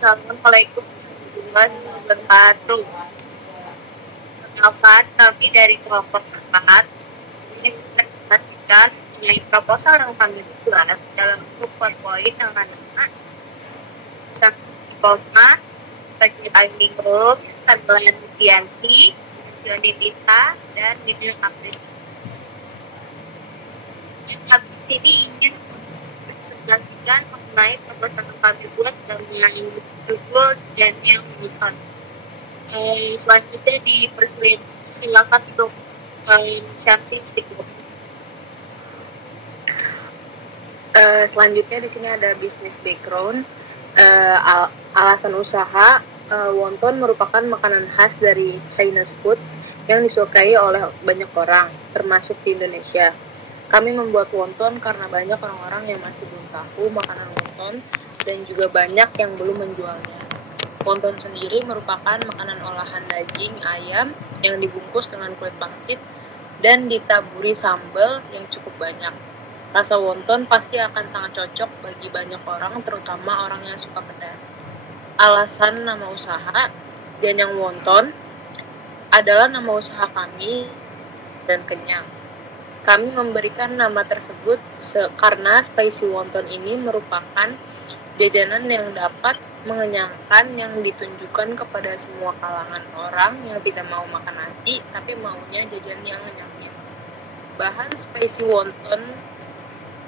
Assalamualaikum warahmatullahi wabarakatuh. Perkenalkan, kami dari kelompok 4 ini presentasikan mengenai proposal yang kami buat dalam bentuk PowerPoint yang ada Koma, Bagi Aimi Group, Sandalan Dianti, Joni Pita, dan Nidil Apri. Kami di sini ingin presentasikan mengenai proposal yang kami buat dengan judul dan yang bukan. Selanjutnya dipersilakan untuk Syamsi sedikit. Selanjutnya di sini ada business background. Alasan usaha, wonton merupakan makanan khas dari Chinese food yang disukai oleh banyak orang, termasuk di Indonesia. Kami membuat wonton karena banyak orang-orang yang masih belum tahu makanan wonton dan juga banyak yang belum menjualnya. Wonton sendiri merupakan makanan olahan daging ayam yang dibungkus dengan kulit pangsit dan ditaburi sambal yang cukup banyak. Rasa wonton pasti akan sangat cocok bagi banyak orang, terutama orang yang suka pedas. Alasan nama usaha, Janyang Wonton, adalah nama usaha kami dan kenyang. Kami memberikan nama tersebut karena spicy wonton ini merupakan jajanan yang dapat mengenyangkan yang ditunjukkan kepada semua kalangan orang yang tidak mau makan nasi tapi maunya jajan yang ngenyangin. Bahan spicy wonton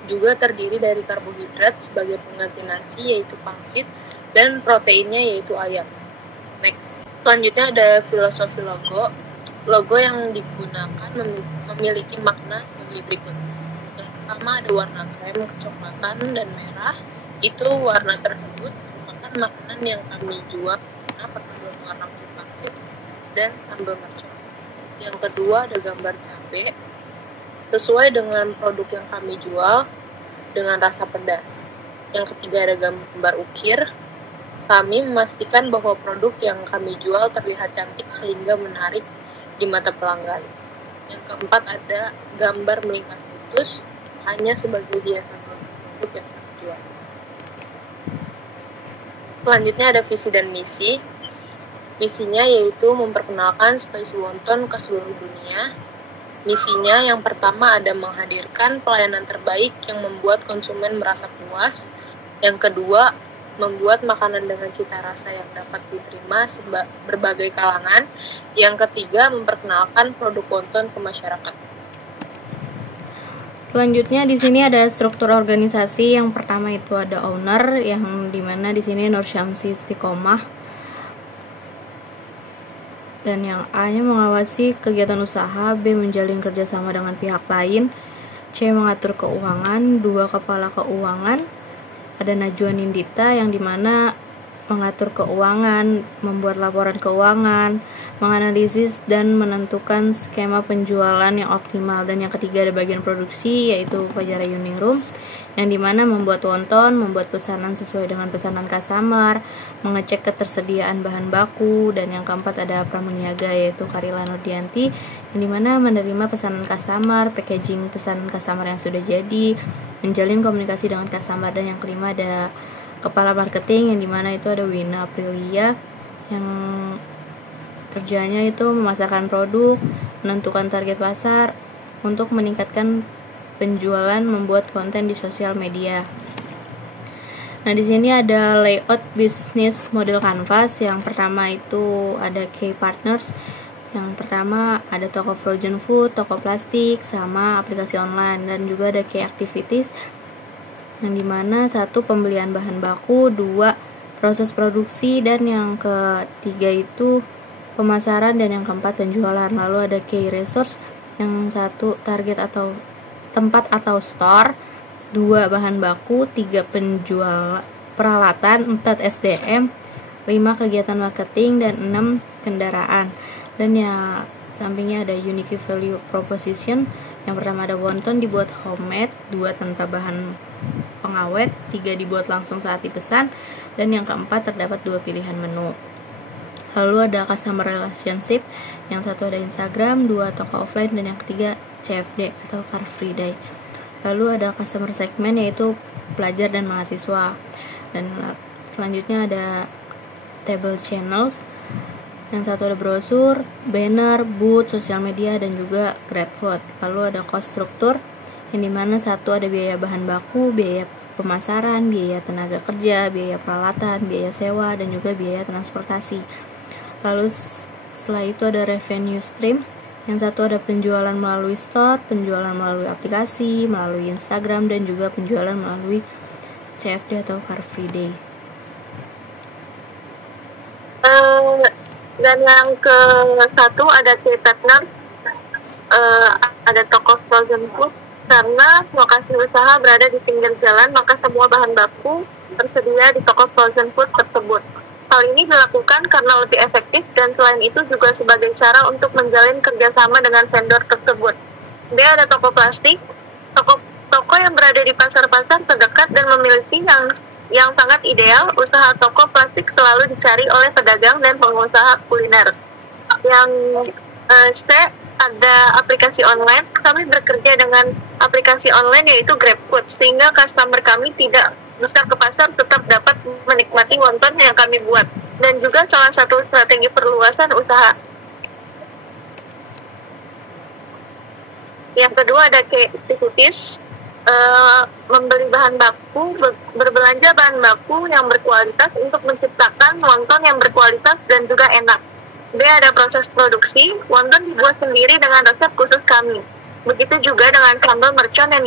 juga terdiri dari karbohidrat sebagai pengganti nasi yaitu pangsit dan proteinnya yaitu ayam. Next. Selanjutnya ada filosofi logo. Logo yang digunakan memiliki makna sebagai berikut. Yang pertama ada warna krem, kecoklatan, dan merah. Itu warna tersebut merupakan makanan yang kami jual karena perpaduan warna kulit pangsit dan sambal mercon. Yang kedua ada gambar cabai sesuai dengan produk yang kami jual dengan rasa pedas. Yang ketiga ada gambar ukir. Kami memastikan bahwa produk yang kami jual terlihat cantik sehingga menarik di mata pelanggan. Yang keempat ada gambar melingkar putus hanya sebagai hiasan produk yang kami jual. Selanjutnya ada visi dan misi. Misinya yaitu memperkenalkan spicy wonton ke seluruh dunia. Misinya yang pertama ada menghadirkan pelayanan terbaik yang membuat konsumen merasa puas. Yang kedua, membuat makanan dengan cita rasa yang dapat diterima berbagai kalangan. Yang ketiga, memperkenalkan produk wonton ke masyarakat. Selanjutnya di sini ada struktur organisasi. Yang pertama itu ada owner, yang dimana di sini Nur Syamsi Istiqomah. Dan yang A-nya mengawasi kegiatan usaha, B menjalin kerjasama dengan pihak lain, C mengatur keuangan, 2 kepala keuangan, ada Najwa Nindita yang dimana mengatur keuangan, membuat laporan keuangan, menganalisis dan menentukan skema penjualan yang optimal. Dan yang ketiga ada bagian produksi yaitu Fajara Uningrum yang dimana membuat wonton, membuat pesanan sesuai dengan pesanan customer, mengecek ketersediaan bahan baku. Dan yang keempat ada pramuniaga yaitu Karila Nurdianti yang dimana menerima pesanan customer, packaging pesanan customer yang sudah jadi, menjalin komunikasi dengan customer. Dan yang kelima ada kepala marketing yang dimana itu ada Wina Aprilia yang kerjanya itu memasarkan produk, menentukan target pasar untuk meningkatkan penjualan, membuat konten di sosial media. Nah, di sini ada layout bisnis model canvas. Yang pertama itu ada key partners. Yang pertama ada toko frozen food, toko plastik, sama aplikasi online. Dan juga ada key activities yang dimana 1 pembelian bahan baku, 2 proses produksi, dan yang ketiga itu pemasaran, dan yang keempat penjualan. Lalu ada key resource yang 1 target atau tempat atau store, 2 bahan baku, 3 penjual peralatan, 4 SDM, 5 kegiatan marketing, dan 6 kendaraan. Dan ya sampingnya ada unique value proposition. Yang pertama ada wonton dibuat homemade, 2 tanpa bahan pengawet, 3 dibuat langsung saat dipesan, dan yang keempat terdapat 2 pilihan menu. Lalu ada customer relationship, yang 1 ada Instagram, 2 toko offline, dan yang ketiga CFD atau Car Free Day. Lalu ada customer segment yaitu pelajar dan mahasiswa. Dan selanjutnya ada table channels, yang satu ada brosur, banner, booth, sosial media, dan juga GrabFood. Lalu ada cost struktur, yang dimana satu ada biaya bahan baku, biaya pemasaran, biaya tenaga kerja, biaya peralatan, biaya sewa, dan juga biaya transportasi. Lalu setelah itu ada revenue stream, yang satu ada penjualan melalui store, penjualan melalui aplikasi, melalui Instagram, dan juga penjualan melalui CFD atau Car Free Day. Dan yang ke satu ada Partner, ada toko frozen food. Karena lokasi usaha berada di pinggir jalan, maka semua bahan baku tersedia di toko frozen food tersebut. Hal ini dilakukan karena lebih efektif dan selain itu juga sebagai cara untuk menjalin kerjasama dengan vendor tersebut. B ada toko plastik. Toko yang berada di pasar-pasar terdekat dan memiliki yang sangat ideal, usaha toko plastik selalu dicari oleh pedagang dan pengusaha kuliner. Yang C ada aplikasi online. Kami bekerja dengan aplikasi online yaitu GrabFood, sehingga customer kami tidak bisa ke pasar tetap dapat menikmati wonton yang kami buat. Dan juga salah satu strategi perluasan usaha. Yang kedua ada key activities. Membeli bahan baku, berbelanja bahan baku yang berkualitas untuk menciptakan wonton yang berkualitas dan juga enak. B ada proses produksi, wonton dibuat sendiri dengan resep khusus kami. Begitu juga dengan sambal mercon yang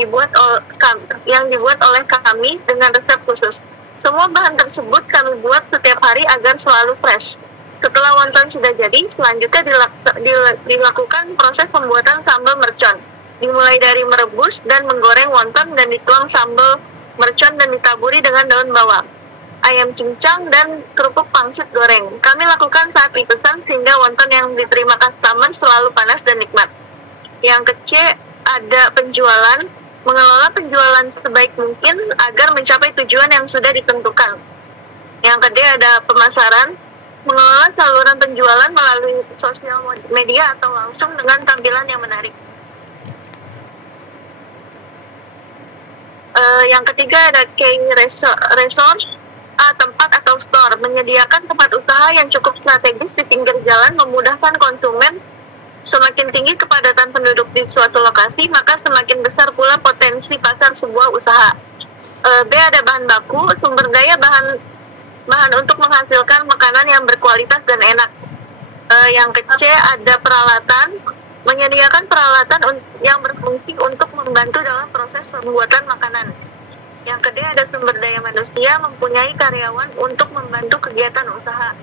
dibuat oleh kami dengan resep khusus. Semua bahan tersebut kami buat setiap hari agar selalu fresh. Setelah wonton sudah jadi, selanjutnya dilakukan proses pembuatan sambal mercon. Dimulai dari merebus dan menggoreng wonton dan dituang sambal mercon dan ditaburi dengan daun bawang, ayam cincang, dan kerupuk pangsit goreng. Kami lakukan saat dipesan sehingga wonton yang diterima customer selalu panas dan nikmat. Yang ke-C ada penjualan, mengelola penjualan sebaik mungkin agar mencapai tujuan yang sudah ditentukan. Yang ke-D ada pemasaran, mengelola saluran penjualan melalui sosial media atau langsung dengan tampilan yang menarik. Yang ketiga ada key resource, tempat atau store, menyediakan tempat usaha yang cukup strategis di pinggir jalan, memudahkan konsumen. Semakin tinggi kepadatan penduduk di suatu lokasi, maka semakin besar pula potensi pasar sebuah usaha. B ada bahan baku, sumber daya bahan untuk menghasilkan makanan yang berkualitas dan enak. Yang ke-C ada peralatan, menyediakan peralatan yang berfungsi untuk membantu dalam proses pembuatan makanan. Yang ke-D ada sumber daya manusia, mempunyai karyawan untuk membantu kegiatan usaha.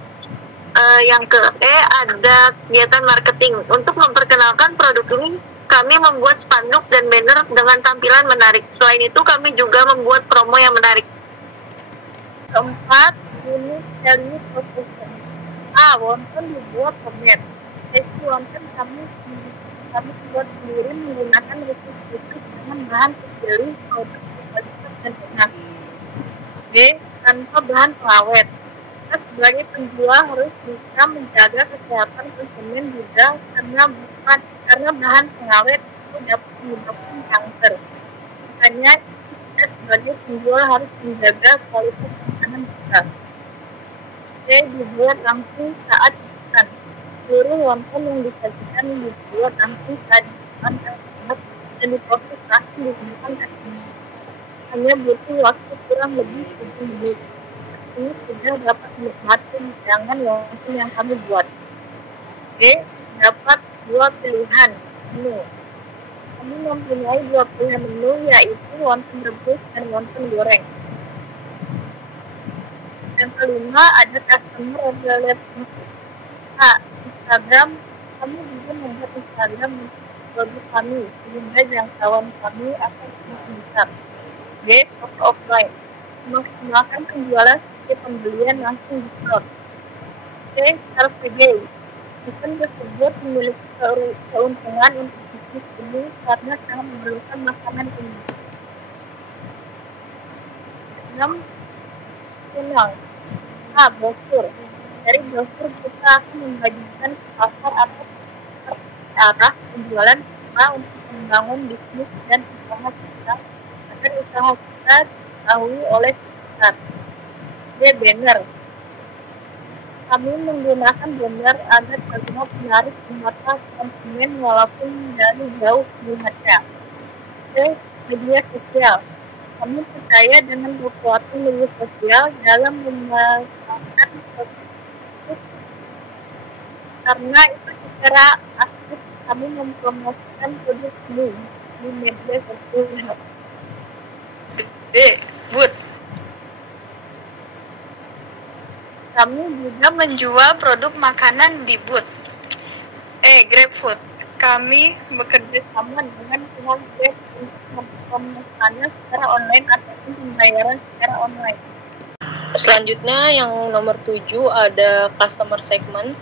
Yang ke-E ada kegiatan marketing. Untuk memperkenalkan produk ini, kami membuat spanduk dan banner dengan tampilan menarik. Selain itu, kami juga membuat promo yang menarik. Keempat, unit value proposition. Wonton dibuat homemade. Sesi wonton kami buat sendiri menggunakan resep dengan bahan terpilih, produk berkualitas dan enak. B. Tanpa bahan pengawet. Kita sebagai penjual harus bisa menjaga kesehatan konsumen juga karena bahan pengawet itu dapat menyebabkan kanker. Makanya kita sebagai penjual harus menjaga kualitas makanan kita. C. Dibuat langsung saat dipesan. Seluruh wonton yang disajikan dibuat langsung saat dipesan dan diproses langsung digunakan customer. Hanya butuh waktu kurang lebih 7 menit. Ini sudah dapat menikmati hidangan wonton yang kami buat. B. Dapat 2 pilihan menu. Kami mempunyai 2 pilihan menu, yaitu wonton rebus dan wonton goreng. Yang kelima ada customer relationship. Instagram, kami juga membuat Instagram untuk produk kami sehingga jangkauan kami akan semakin besar. B. Toko offline, memaksimalkan penjualan seperti pembelian langsung di store. C. Car Free Day, event tersebut memiliki keuntungan untuk bisnis ini karena sangat memerlukan makanan ini. 6. Channel. Brosur. Dari brosur kita akan membagikan ke pasar atau arah penjualan kita untuk membangun bisnis dan usaha kita agar usaha kita diketahui oleh sekitar. D. Banner. Kami menggunakan blender agar terlihat menarik di mata konsumen walaupun dari jauh melihatnya. Media sosial. Kami percaya dengan kekuatan media sosial dalam memasarkan produk karena itu secara aktif kami mempromosikan produk ini di media sosial. Bud. Kami juga menjual produk makanan di booth. GrabFood. Kami bekerja sama dengan pihak Grab untuk mempromosikannya secara online ataupun pembayaran secara online. Selanjutnya yang nomor 7 ada customer segment.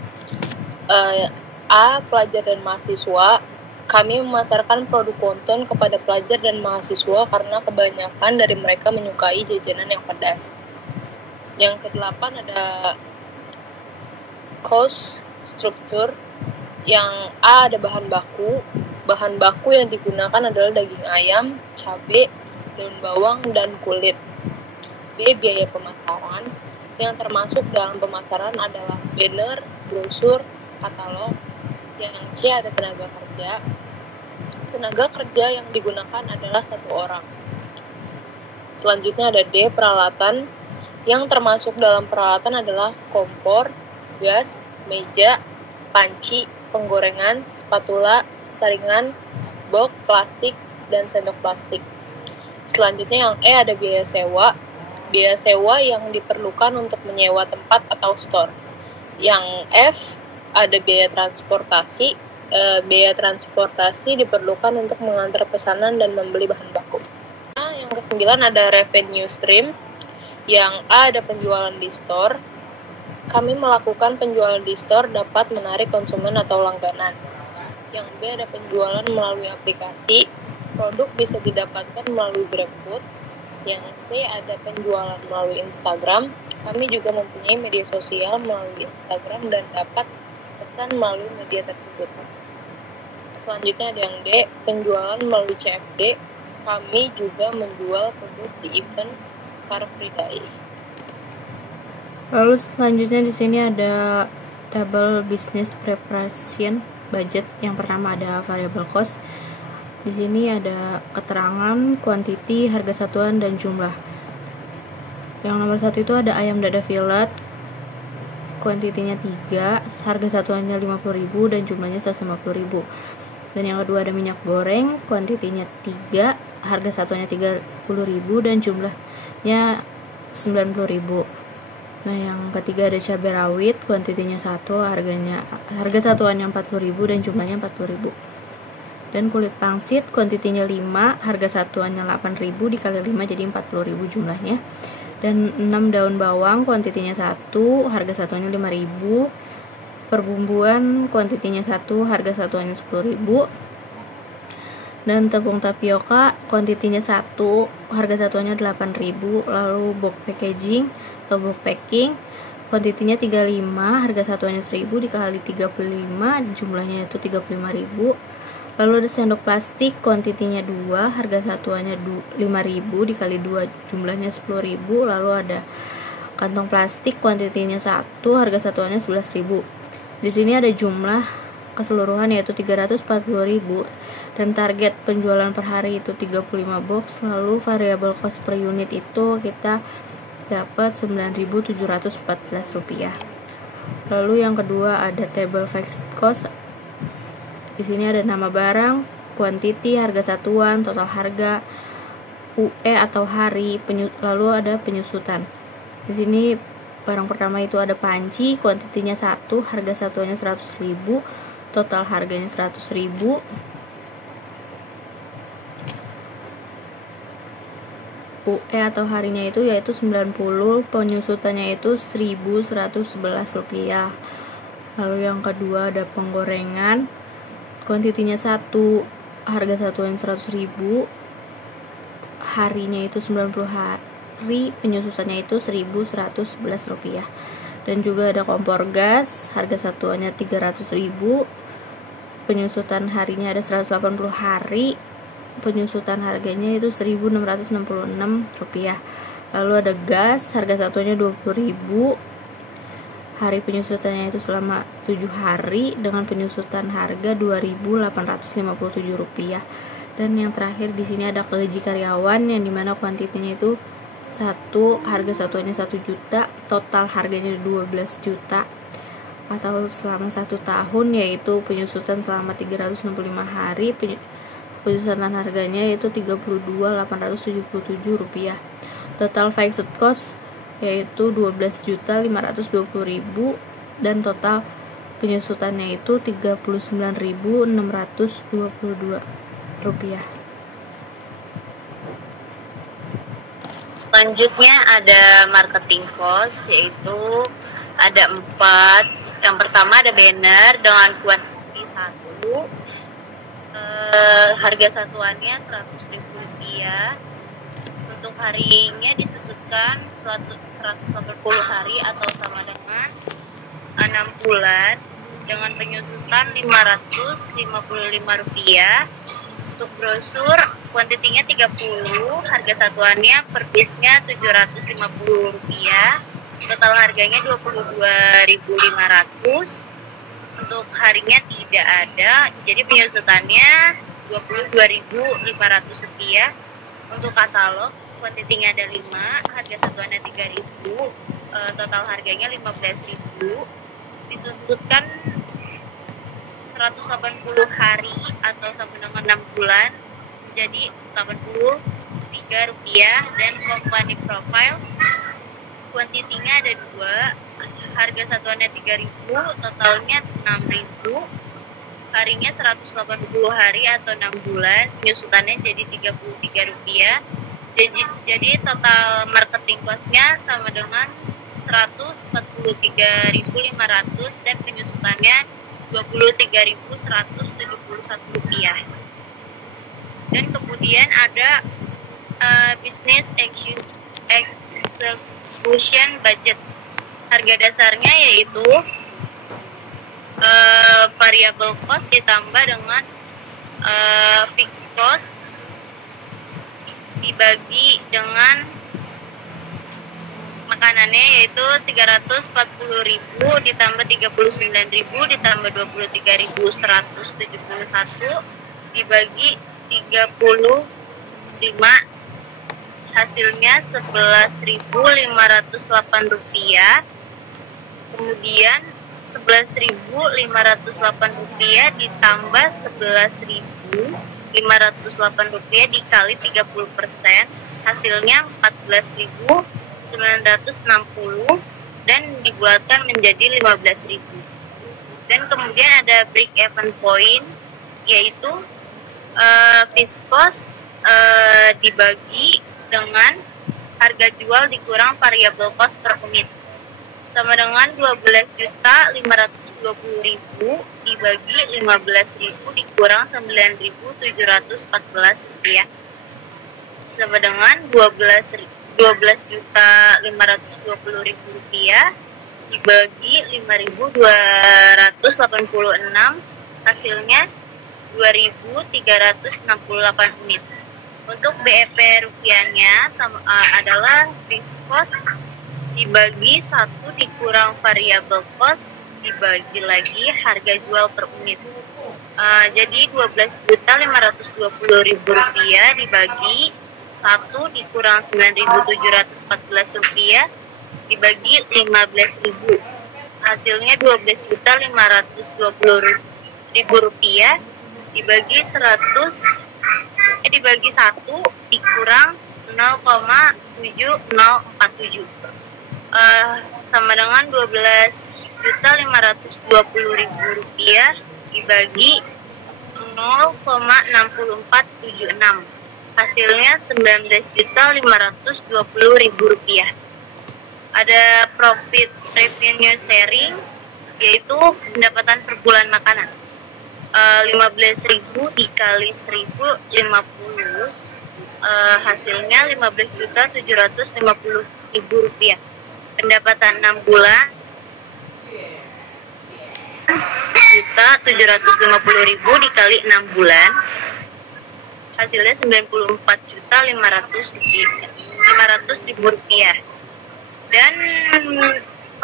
A. Pelajar dan mahasiswa. Kami memasarkan produk wonton kepada pelajar dan mahasiswa karena kebanyakan dari mereka menyukai jajanan yang pedas. Yang ke-8 ada cost structure. Yang A ada bahan baku. Bahan baku yang digunakan adalah daging ayam, cabai, daun bawang, dan kulit. B. Biaya pemasaran. Yang termasuk dalam pemasaran adalah banner, brosur, katalog. Yang C ada tenaga kerja. Tenaga kerja yang digunakan adalah 1 orang. Selanjutnya ada D. Peralatan. Yang termasuk dalam peralatan adalah kompor, gas, meja, panci, penggorengan, spatula, saringan, box plastik, dan sendok plastik. Selanjutnya yang E ada biaya sewa. Biaya sewa yang diperlukan untuk menyewa tempat atau store. Yang F ada biaya transportasi. Biaya transportasi diperlukan untuk mengantar pesanan dan membeli bahan baku. Nah, yang ke-9 ada revenue stream. Yang A ada penjualan di store. Kami melakukan penjualan di store dapat menarik konsumen atau langganan. Yang B ada penjualan melalui aplikasi. Produk bisa didapatkan melalui GrabFood. Yang C ada penjualan melalui Instagram. Kami juga mempunyai media sosial melalui Instagram dan dapat pesan melalui media tersebut. Selanjutnya ada yang D, penjualan melalui CFD. Kami juga menjual produk di event Car Free Day. Lalu selanjutnya di sini ada table business preparation budget. Yang pertama ada variable cost. Di sini ada keterangan, quantity, harga satuan, dan jumlah. Yang nomor 1 itu ada ayam dada fillet. Kuantitinya 3, harga satuannya 50.000 dan jumlahnya 150.000. Dan yang kedua ada minyak goreng, kuantitinya 3, harga satuannya 30.000 dan jumlahnya 90.000. Nah, yang ketiga ada cabai rawit, kuantitinya 1, harga satuannya 40.000 dan jumlahnya 40.000. Dan kulit pangsit, kuantitinya 5, harga satuannya 8.000 dikali 5 jadi 40.000 jumlahnya. Dan 6 daun bawang, kuantitinya 1, harga satuannya 5.000. Perbumbuan, kuantitinya 1, harga satuannya 10.000. Dan tepung tapioka, kuantitinya 1, harga satuannya 8.000. Lalu box packaging atau box packing, kuantitinya 35, harga satuannya 1.000 dikali 35, jumlahnya itu 35.000. Lalu ada sendok plastik, kuantitinya 2, harga satuannya 5.000 dikali 2, jumlahnya 10.000. Lalu ada kantong plastik, kuantitinya 1, harga satuannya 11.000. Di sini ada jumlah keseluruhan yaitu 340.000 dan target penjualan per hari itu 35 box. Lalu variable cost per unit itu kita dapat Rp9.714. Lalu yang kedua ada table fixed cost. Di sini ada nama barang, quantity, harga satuan, total harga, UE atau hari, lalu ada penyusutan. Di sini barang pertama itu ada panci, kuantitinya 1, harga satuannya 100.000, total harganya 100.000. UE atau harinya itu yaitu 90, penyusutannya itu Rp1.111. Lalu yang kedua ada penggorengan, kuantitinya 1, harga satuan 100.000, harinya itu 90 hari, penyusutannya itu Rp1.111. Dan juga ada kompor gas, harga satuannya 300.000, penyusutan harinya ada 180 hari, penyusutan harganya itu Rp1.666. Lalu ada gas, harga satuannya 20.000, hari penyusutannya itu selama 7 hari dengan penyusutan harga Rp2.857. Dan yang terakhir di sini ada gaji karyawan yang dimana kuantitinya itu harga satuannya 1 juta, total harganya 12 juta atau selama 1 tahun, yaitu penyusutan selama 365 hari, penyusutan harganya yaitu Rp32.877. Total fixed cost yaitu Rp12.520.000 dan total penyusutannya itu Rp39.622. Selanjutnya ada marketing cost, yaitu ada 4. Yang pertama ada banner dengan kuantiti 1, harga satuannya Rp100.000. Untuk harinya disusutkan 180 hari atau sama dengan 6 bulan dengan penyusutan Rp555. Untuk brosur kuantitinya 30, harga satuannya per piece-nya Rp750. Total harganya Rp22.500. Untuk harinya tidak ada, jadi penyusutannya Rp22.500. Untuk katalog kuantitinya ada 5, harga satuannya Rp3.000, total harganya Rp15.000. Disusutkan 180 hari atau sama dengan 6 bulan jadi Rp83. Dan company profile kuantitinya ada 2, harga satuannya Rp3.000, totalnya Rp6.000, harinya 180 hari atau 6 bulan, penyusutannya jadi Rp33. Jadi total marketing cost-nya sama dengan Rp143.500 dan penyusutannya Rp23.171. Dan kemudian ada business execution budget. Harga dasarnya yaitu variable cost ditambah dengan fixed cost dibagi dengan makanannya, yaitu Rp340.000 ditambah Rp39.000 ditambah Rp23.171 dibagi 35, hasilnya Rp11.508. Kemudian Rp11.508 ditambah Rp11.508 dikali 30%, hasilnya Rp14.960 dan dibulatkan menjadi Rp15.000. Dan kemudian ada break even point, yaitu fixed cost dibagi dengan harga jual dikurang variable cost per unit, sama dengan Rp12.520.000 dibagi Rp15.000 dikurang Rp9.714, sama dengan Rp12.520.000 dibagi 5.286, hasilnya 2.368 unit. Untuk BEP rupiahnya adalah fixed cost dibagi 1 dikurang variable cost dibagi lagi harga jual per unit. Jadi Rp12.520.000 dibagi 1 dikurang Rp9.714 dibagi Rp15.000, hasilnya Rp12.520.000 dibagi 1 dikurang 0,7047, sama dengan Rp12.520.000 dibagi 0,6476, hasilnya Rp19.520.000. Ada profit revenue sharing, yaitu pendapatan per bulan makanan. 15.000 dikali 1.050, hasilnya Rp15.750.000. Pendapatan 6 bulan Rp1.750.000 dikali 6 bulan, hasilnya Rp94.500.000. Dan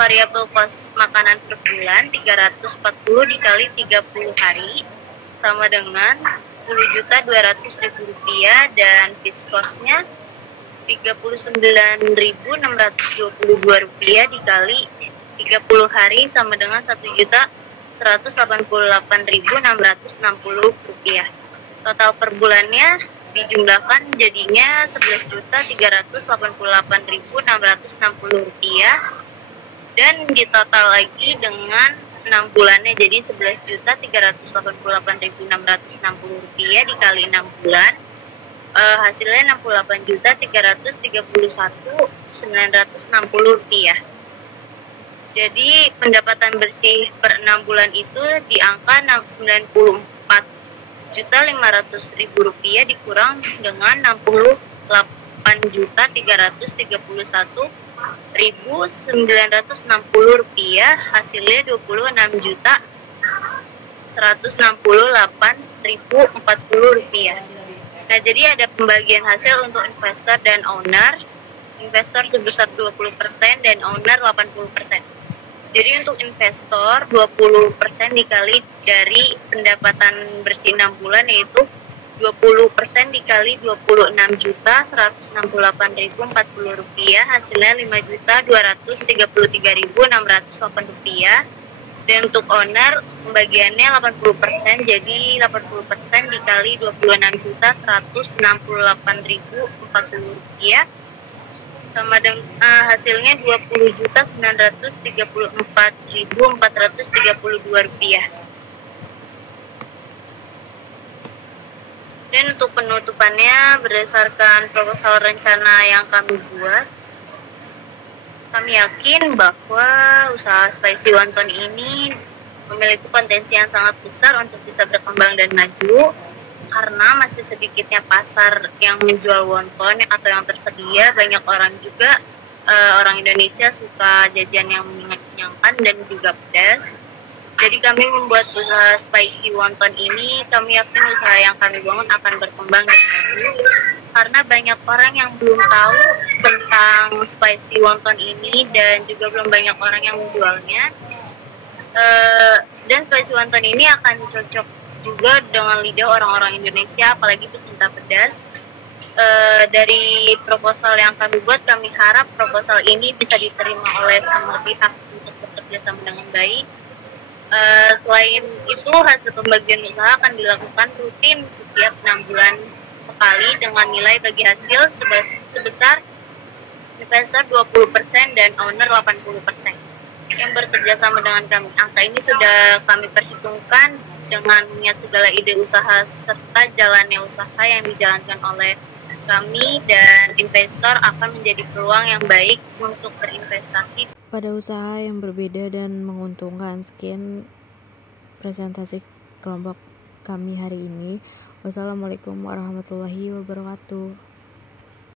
variabel kos makanan per bulan 340 dikali 30 hari sama dengan 10.200.000 rupiah, dan fixed cost-nya 39.622 rupiah dikali 30 hari sama dengan 1.188.660 rupiah. Total per bulannya dijumlahkan jadinya 11.388.660 rupiah, dan ditotal lagi dengan 6 bulannya jadi 11.388.660 rupiah dikali 6 bulan, hasilnya 68.331.960 rupiah. Jadi pendapatan bersih per 6 bulan itu di angka 94.500.000 rupiah dikurang dengan 68.960 rupiah, hasilnya 26.168.040 rupiah. Nah, jadi ada pembagian hasil untuk investor dan owner. Investor sebesar 20% dan owner 80%. Jadi untuk investor 20% dikali dari pendapatan bersih 6 bulan, yaitu 20% dikali 26.168.040 rupiah, hasilnya 5.233.608 rupiah. Dan untuk owner pembagiannya 80%, jadi 80% dikali 26.168.040 rupiah sama dengan hasilnya 20.934.432 rupiah. Dan untuk penutupannya, berdasarkan proposal rencana yang kami buat, kami yakin bahwa usaha Spicy Wonton ini memiliki potensi yang sangat besar untuk bisa berkembang dan maju, karena masih sedikitnya pasar yang menjual wonton atau yang tersedia. Banyak orang juga, orang Indonesia suka jajan yang mengenyangkan dan juga pedas. Jadi kami membuat usaha Spicy Wonton ini, kami yakin usaha yang kami bangun akan berkembang dan maju, karena banyak orang yang belum tahu tentang Spicy Wonton ini dan juga belum banyak orang yang menjualnya. Dan Spicy Wonton ini akan cocok juga dengan lidah orang-orang Indonesia, apalagi pecinta pedas. Dari proposal yang kami buat, kami harap proposal ini bisa diterima oleh semua pihak untuk bekerja sama dengan baik. Selain itu, hasil pembagian usaha akan dilakukan rutin setiap 6 bulan sekali dengan nilai bagi hasil sebesar investor 20% dan owner 80% yang bekerja sama dengan kami. Angka ini sudah kami perhitungkan dengan mengingat segala ide usaha serta jalannya usaha yang dijalankan oleh kami, dan investor akan menjadi peluang yang baik untuk berinvestasi pada usaha yang berbeda dan menguntungkan. Sekian presentasi kelompok kami hari ini. Wassalamualaikum warahmatullahi wabarakatuh.